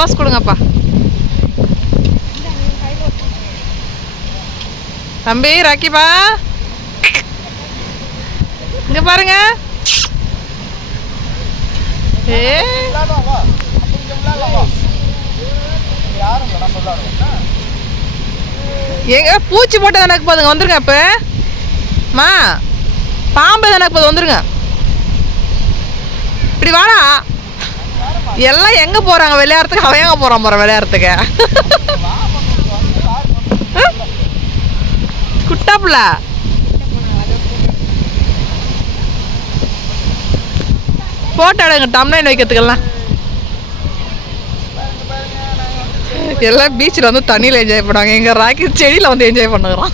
போஸ் கொடுங்கப்பா. தம்பி ராக்கிப்பா இங்க பாருங்க. எங்க பூச்சி போட்டு தானே போதுங்க, வந்துருங்க. இப்ப மா பாம்பு தானே போது, வந்துருங்க. இப்படி வாடா. எல்லாம் எங்க போறாங்க விளையாடுறதுக்கு? அவன் எங்க போறான் போற விளையாடுறதுக்கு? குட்டாப்புல போட்டோ எடுங்க டம்ளைன் வைக்கிறதுக்கெல்லாம். எல்லாம் பீச்சில் வந்து தண்ணியில் என்ஜாய் பண்ணுவாங்க. எங்கள் ராக்கி செடியில் வந்து என்ஜாய் பண்ணுறோம்.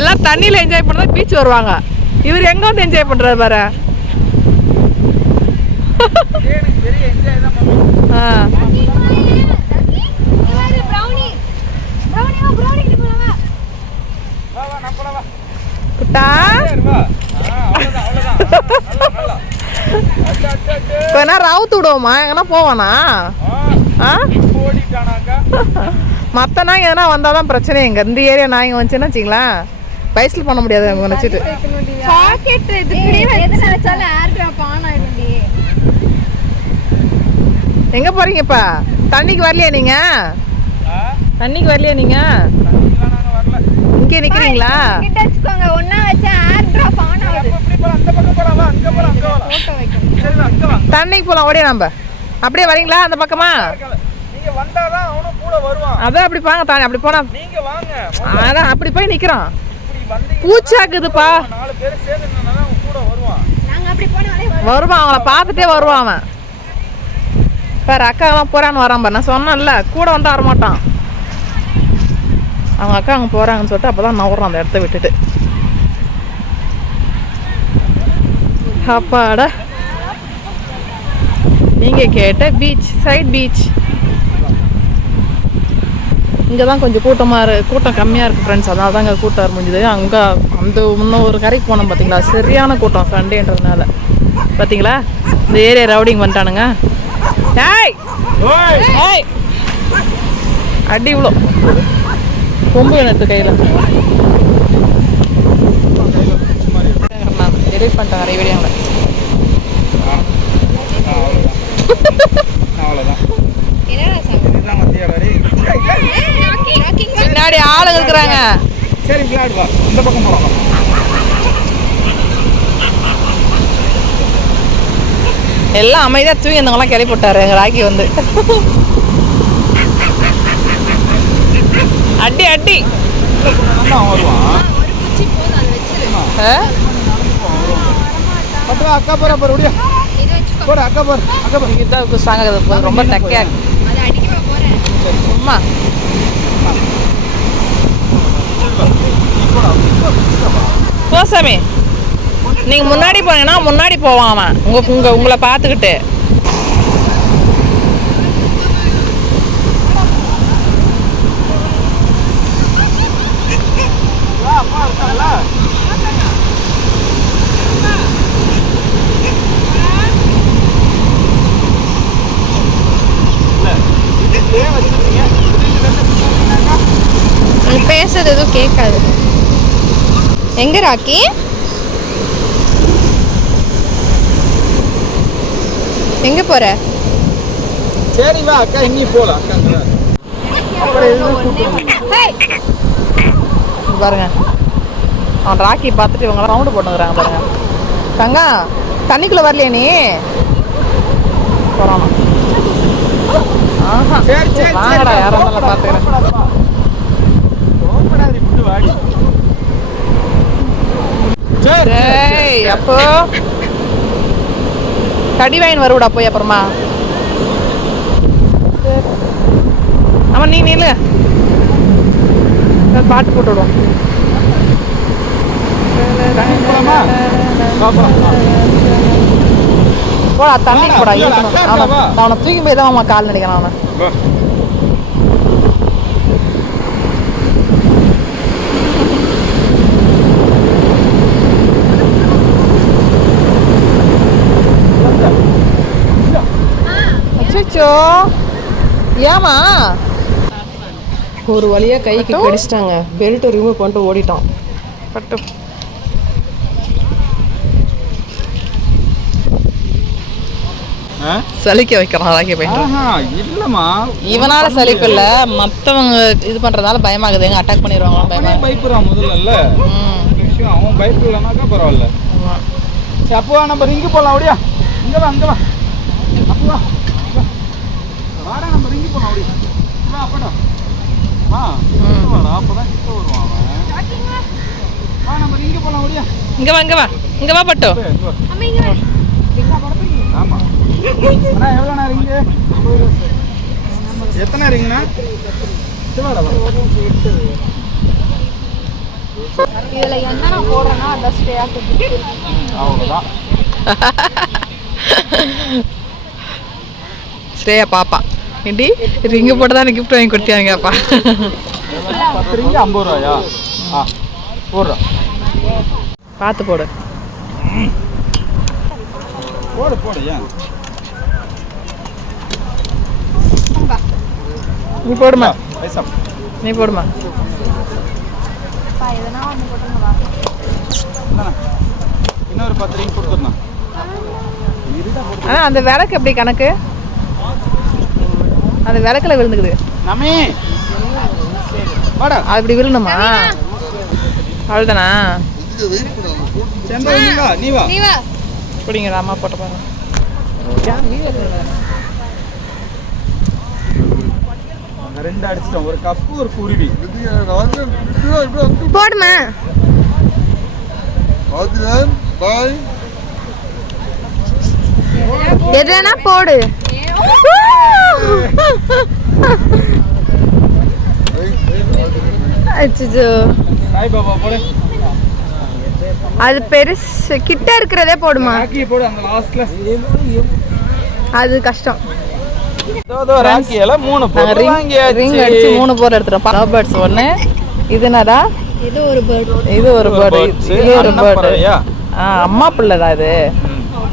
எல்லாம் தண்ணியில் என்ஜாய் பண்ணதான் பீச் வருவாங்க. இவர் எங்கே வந்து என்ஜாய் பண்ணுறாரு பாரு. குட்டா கொஞ்ச நேரம் அவுத்து விடுவோமா? எங்கன்னா போவானா? மற்ற நாய் எதனா வந்தால் தான் பிரச்சனை. எங்க இந்த ஏரியா நாய்ங்க வந்துச்சுன்னா வச்சிங்களேன் பைசல் பண்ண முடியாது. அவங்க நினச்சிட்டு எங்க போறீங்கப்பா? தண்ணிக்கு வரலையா நீங்க? தண்ணிக்கு வரலையா நீங்க? இங்கே நிக்கிறீங்களா? தண்ணிக்கு போலாம். ஓடியா நம்ம அப்படியே வரீங்களா அந்த பக்கமா? அதான் அப்படி பாங்க தானே. அப்படி போனா அதான் அப்படி போய் நிக்கிறோம். பூச்சாக்குதுப்பா. வருவான், அவங்கள பார்த்துட்டே வருவான் அவன். பாரு அக்காவெல்லாம் போறான்னு வரான் பாரு. நான் சொன்னேன்ல கூட வந்து வரமாட்டான். அவங்க அக்கா அங்கே போறாங்கன்னு சொல்லிட்டு அப்பதான் நவறான் அந்த இடத்த விட்டுட்டு. அப்பாடா நீங்க கேட்ட பீச் சைட் பீச். இங்கே தான் கொஞ்சம் கூட்டம் கம்மியாக இருக்குது ஃப்ரெண்ட்ஸ். அதனால தான் இங்கே கூட்டம் முடிஞ்சுது. அங்கே அந்த இன்னும் ஒரு கரைக்கு போனோம் பார்த்தீங்களா, சரியான கூட்டம் சண்டேன்றதுனால. பார்த்தீங்களா இந்த ஏரியா ரவுடிங் பண்ணிட்டானுங்க. ஏய் ஏய் அடி இவ்வளோ கொம்பு எனக்கு கையில் எடிட் பண்ணிட்டேன் நிறைய வீடியோங்களை. பின்னாடி ஆளுங்க இருக்கிறாங்க. எல்லாம் அமைதியா தூங்கி இருந்தவங்கலாம் கிளப்பி விட்டாரு எங்க ராக்கி வந்து. அடி அடி ரொம்ப டக்கையா சும்மா. போசாமி நீங்க முன்னாடி போனீங்கன்னா முன்னாடி போவான் அவன் உங்களை பார்த்துக்கிட்டு. பேசுறது எதுவும் கேட்காது. எங்க ராக்கி? எங்க போற? சரி வா அக்கா இன்னி போலாம். பாருங்க அவன் ராக்கி பார்த்துட்டு இவங்க ரவுண்டு போட்டுக்கிறாங்க பாருங்க. தங்கா தண்ணிக்குள்ள வரலையா நீ? போறானா? ஆஹா வாங்கடா யாரும் நல்லா பார்த்துக்கிறேன். அப்போ கடி வாயின் வருவிடா போய் அப்புறமா. ஆமா நீ நில்லு பாட்டு போட்டு விடுவோம். போடா தண்ணிக்கு போடா. அவனை தூக்கி போய் தான் அவன் கால் நினைக்கிறான் அவன். ஐயோ ஏமா ஒரு வழியா கைக்கு கடிச்சிட்டாங்க. பெல்ட் ரிமூவ் பண்ணிட்டு ஓடிட்டான். பட்டு சலிக்க வைக்கிறான் அழகிய போயிட்டு. இல்லம்மா, இவனால சலிப்பு இல்ல, மத்தவங்க இது பண்றதால பயமாகுது. எங்க அட்டாக் பண்ணிடுவாங்களா பயமா. பயப்படுறான் முதல்ல. விஷயம் அவன் பயப்படலனாக்கா பரவாயில்ல. சரி அப்போ நம்ம ரிங்கு போகலாம். அப்படியா இங்க வா இங்க வா. அப்போ வா வாடா, நம்ம ரிங்கு போகலாம். அப்படியா வா அப்படா வா. வாடா அப்பதான் கிட்ட வருவான் அவன். வா நம்ம ரிங்கு போகலாம். அப்படியா இங்க வா இங்க வா இங்க வா பட்டு. ஆமா அண்ணா எவ்வளோண்ணா ரிங்கு? எத்தனை ரிங்ண்ணா? இதுல என்ன போடுறேன்னா அதான் ஸ்டே ஆகுது. அவ்வளோதான். ஸ்ரேயா பாப்பா ஏண்டி ரிங்கு போட்டு தான் கிஃப்ட் வாங்கி கொடுத்தியாங்கப்பா. 10 ரிங்கு 50 ரூபாயா? ஆ போடுறா. பார்த்து போடு போடு போடு. ஏன் நீ போடுமா, பைசா நீ போடுமா. எதனா ஒன்று போட்டுருந்தா இன்னொரு 10 ரிங் கொடுத்துருந்தேன். ஆனால் அந்த விளக்கு எப்படி கணக்கு? அந்த விளக்குல விழுந்துக்குது. நமி வாடா. அது இப்படி விழுணுமா? அவ்வளோதானா? செம்பா நீ வா. நீ வா. பிடிங்க அம்மா போட்ட பாருங்க. நாங்கள் 2 அடிச்சிட்டோம். ஒரு கப்பு ஒரு குருவி. போடுமா. எதுனா போடு. அச்சோ சாய் பாபா போடு. அது பெருசு கிட்ட இருக்கிறதே போடுமா. ராக்கியை போடு அந்த லாஸ்ட்ல. அது கஷ்டம். ராக்கியில 3 பொருள் ரிங் வாங்கியாச்சு. அடிச்சு 3 பொருள் எடுத்துட்டோம். லவ் பேர்ட்ஸ் ஒன்று, இது என்னடா? இது ஒரு பேர்டு. இது ஒரு பேர்டு, இது ஒரு பேர்டு. பறவையா? அம்மா பிள்ளை தான் இது.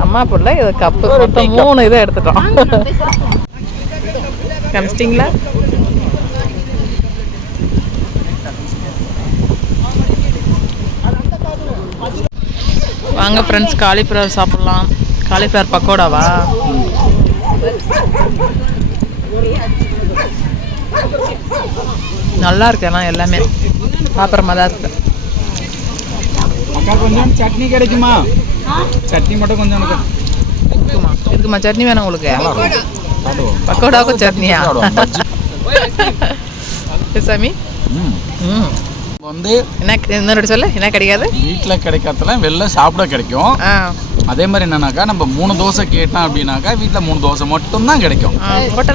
அம்மா பிள்ளை இது கப்பு. மொத்தம் 3 இதை எடுத்துட்டோம். கமிச்சிட்டிங்களா? வாங்க ஃப்ரெண்ட்ஸ், காலிஃப்ளவர் சாப்பிட்லாம். காலிஃப்ளவர் பக்கோடாவா? நல்லா இருக்கு. ஆனால் எல்லாமே சாப்பிட்ற தான் இருக்கு. அக்கா கொஞ்சம் சட்னி கிடைக்குமா? சட்னி மட்டும் கொஞ்சம் இருக்குமா சட்னி வேணும் உங்களுக்கு? பக்கோடாவுக்கும் சட்னியா? சாமி வந்து என்ன என்னோட சொல்ல என்ன கிடைக்காது? வீட்டில் கிடைக்காதெல்லாம் வெளில சாப்பிட கிடைக்கும். அதே மாதிரி என்னன்னாக்கா நம்ம 3 தோசை கேட்டோம் அப்படின்னாக்கா வீட்டில் 3 தோசை மட்டும்தான் கிடைக்கும்.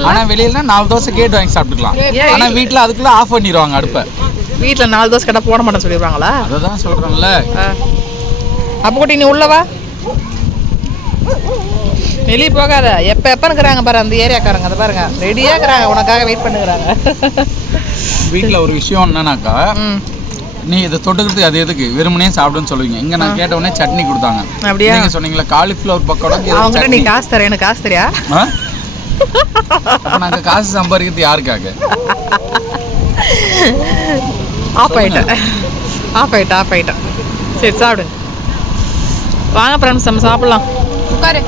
ஆனால் வெளியில 4 தோசை கேட்டு வாங்கி சாப்பிட்டுக்கலாம். ஆனால் வீட்டில் அதுக்குள்ள ஆஃப் பண்ணிடுவாங்க அடுப்பை. வீட்டில் 4 தோசை கேட்டால் போட மாட்டேன்னு சொல்லிடுவாங்களா? அதை தான் சொல்கிறேன்ல. அப்போ கூட்டி நீ உள்ளவா, வெளியே போகாத. எப்போ இருக்கிறாங்க பாரு அந்த ஏரியாக்காரங்க. அதை பாருங்க ரெடியாக இருக்கிறாங்க, உனக்காக வெயிட் பண்ணுறாங்க. வீட்டில் ஒரு விஷயம் என்னன்னாக்கா, நீ இதை தொட்டுக்கிறதுக்கு அது எதுக்கு வெறுமனே சாப்பிடுன்னு சொல்லுவீங்க. இங்கே நான் கேட்ட உடனே சட்னி கொடுத்தாங்க. அப்படியா? நீங்கள் சொன்னீங்களா காலிஃப்ளவர் பக்கோடா. அவங்ககிட்ட நீ காசு தர, எனக்கு காசு தெரியா? அப்போ நாங்கள் காசு சம்பாதிக்கிறது யாருக்காக? ஆஃப் ஆயிட்டேன். சரி சாப்பிடுங்க. வாங்க ஃப்ரெண்ட்ஸ் நம்ம சாப்பிட்லாம். உட்காரு.